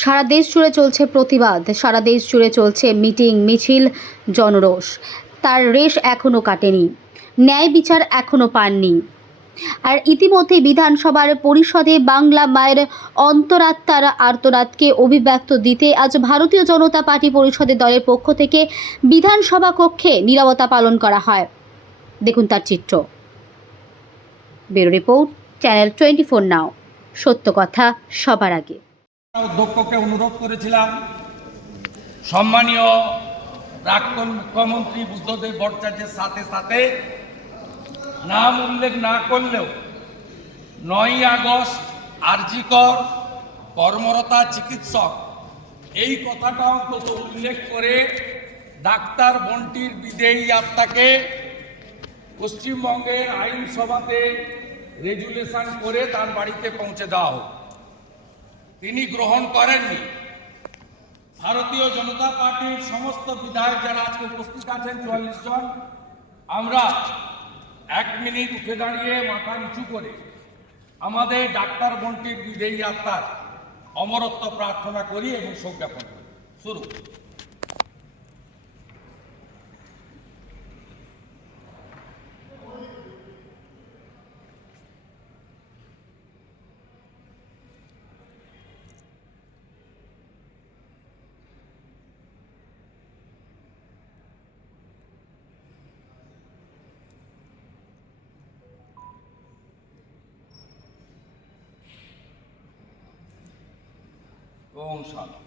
সারা দেশ জুড়ে চলছে প্রতিবাদ, সারা দেশ জুড়ে চলছে মিটিং, মিছিল, জনরোষ। তার রেশ এখনও কাটেনি, ন্যায় বিচার এখনও পাননি। আর ইতিমধ্যে বিধানসভার পরিষদে বাংলা মায়ের অন্তরাত্মার আর্তনাদকে অভিব্যক্ত দিতে আজ ভারতীয় জনতা পার্টি পরিষদের দলের পক্ষ থেকে বিধানসভা কক্ষে নিরবতা পালন করা হয়। দেখুন তার চিত্র। Bureau report, channel twenty four now. সত্য কথা সবার আগে। অধ্যক্ষকে অনুরোধ করেছিলাম। সম্মানীয় প্রাক্তন মুখ্যমন্ত্রী বুদ্ধদেব ভট্টাচার্যের সাথে সাথে নাম উল্লেখ না করলেও নয়ই আগস্ট আরজিকর কর্মরতা চিকিৎসক এই কথাটা অন্তত উল্লেখ করে ডাক্তার বন্টির বিদেয়ী আত্মাকে পশ্চিমবঙ্গের আইনসভাতে রেজুলেশন করে তার বাড়িতে পৌঁছে দেওয়া হোক। তিনি গ্রহণ করেননি। ভারতীয় জনতা পার্টির সমস্ত বিধায়ক যারা আজকে উপস্থিত আছেন, চুয়াল্লিশ জন, আমরা এক মিনিট উঠে দাঁড়িয়ে মাথা নিচু করে আমাদের ডাক্তার বন্টির বিদেয়ী আত্মার অমরত্ব প্রার্থনা করি এবং শোক জ্ঞাপন করি। শুরু। ওম শান্তি